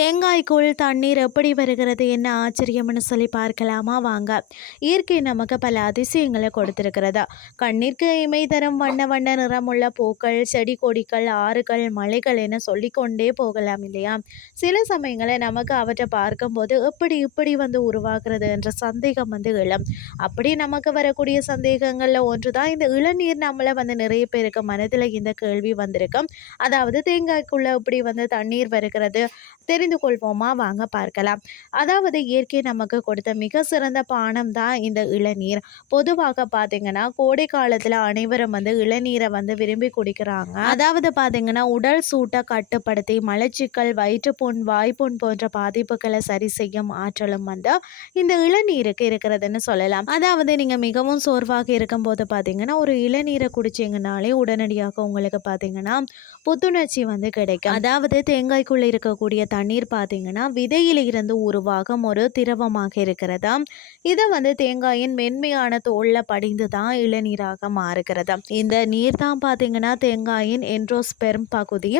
தேங்காய்க்குள் தண்ணீர் எப்படி வருகிறது என்ன ஆச்சரியம்னு சொல்லி பார்க்கலாமா? வாங்க. இயற்கை நமக்கு பல அதிசயங்களை கொடுத்துருக்கிறதா? கண்ணிற்கு இமை தரும் வண்ண வண்ண நிறமுள்ள பூக்கள் செடி கொடிகள் ஆறுகள் மலைகள் என சொல்லிக்கொண்டே போகலாம் இல்லையா? சில சமயங்களில் நமக்கு அவற்றை பார்க்கும்போது எப்படி இப்படி வந்து உருவாகிறது என்ற சந்தேகம் வந்து இளம் அப்படி நமக்கு வரக்கூடிய சந்தேகங்களில் ஒன்று தான் இந்த இளநீர் நம்மளை வந்து நிறைய பேருக்கு மனதில் இந்த கேள்வி வந்திருக்கும். அதாவது தேங்காய்க்குள்ளே இப்படி வந்து தண்ணீர் வருகிறது? தெரிந்து கொள்வோமா? வாங்க பார்க்கலாம். அதாவது இயற்கை நமக்கு கொடுத்த மிக சிறந்த பானம் தான் இந்த இளநீர். பொதுவாக பார்த்தீங்கன்னா கோடை காலத்தில் அனைவரும் வந்து இளநீரை வந்து விரும்பி குடிக்கிறாங்க. அதாவது பார்த்தீங்கன்னா உடல் சூட்டை கட்டுப்படுத்தி மலச்சிக்கல் வயிற்றுப்புண் வாய்ப்புண் போன்ற பாதிப்புகளை சரி செய்யும் ஆற்றலும் வந்து இந்த இளநீருக்கு இருக்கிறதுன்னு சொல்லலாம். அதாவது நீங்கள் மிகவும் சோர்வாக இருக்கும்போது பார்த்தீங்கன்னா ஒரு இளநீரை குடிச்சிங்கனாலே உடனடியாக உங்களுக்கு பார்த்தீங்கன்னா புத்துணர்ச்சி வந்து கிடைக்கும். அதாவது தேங்காய்க்குள்ளே இருக்கக்கூடிய தண்ணீர் பார்த்தீங்கன்னா விதையில இருந்து உருவாகும் ஒரு திரவமாக இருக்கிறதா? இதை வந்து தேங்காயின் மென்மையான தோல்ல படிந்து தான் இளநீராக மாறுகிறது? இந்த நீர் தான் பார்த்தீங்கன்னா தேங்காயின் என்ட்ரோஸ்பெர்ம் பகுதி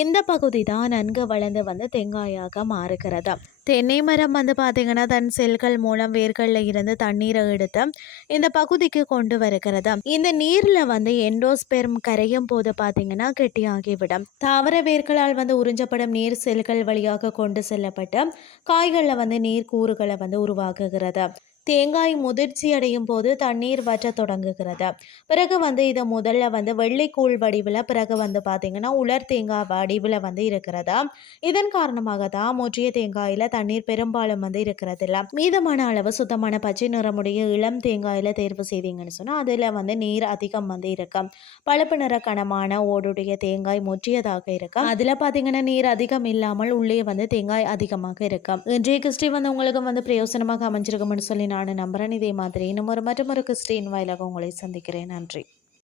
இந்த பகுதி தான் நன்கு வளர்ந்து வந்து தேங்காயாக மாறுகிறது? தென்னை மரம் வந்து பார்த்திங்கன்னா தன் செல்கள் மூலம் வேர்களில் இருந்து தண்ணீரை எடுத்து இந்த பகுதிக்கு கொண்டு வருகிறது. இந்த நீரில் வந்து எண்டோஸ்பெர்ம் கரையும் போது பார்த்திங்கன்னா கெட்டியாகிவிடும். தாவர வேர்களால் வந்து உறிஞ்சப்படும் நீர் செல்கள் வழியாக கொண்டு செல்லப்பட்டு காய்களில் வந்து நீர் கூறுகளை வந்து உருவாக்குகிறது. தேங்காய் முதிர்ச்சி அடையும் போது தண்ணீர் வற்ற தொடங்குகிறது. பிறகு வந்து இதை முதல்ல வந்து வெள்ளைக்கூழ் வடிவில் பிறகு வந்து பார்த்திங்கன்னா உலர் தேங்காய் வடிவில் வந்து இருக்கிறதா? இதன் காரணமாக தான் முற்றிய தேங்காயில் தண்ணீர் பெரும்பாலும் வந்து இருக்கிறது இல்லை மீதமான அளவு சுத்தமான பச்சை நிறமுடைய இளம் தேங்காயில் தேர்வு செய்தீங்கன்னு சொன்னால் அதில் வந்து நீர் அதிகம் வந்து இருக்கும் பழுப்பு நிற கனமான ஓடுடைய தேங்காய் முற்றியதாக இருக்கும் அதில் பார்த்தீங்கன்னா நீர் அதிகம் இல்லாமல் உள்ளே வந்து தேங்காய் அதிகமாக இருக்கும் இன்றைய கிறிஸ்டி வந்து உங்களுக்கு வந்து பிரயோசனமாக அமைஞ்சிருக்கும்னு சொல்லி நான் நம்புகிறேன் இதே மாதிரி இன்னும் ஒரு மற்றும் ஒரு கிறிஸ்டின் வாயிலாக உங்களை சந்திக்கிறேன். நன்றி.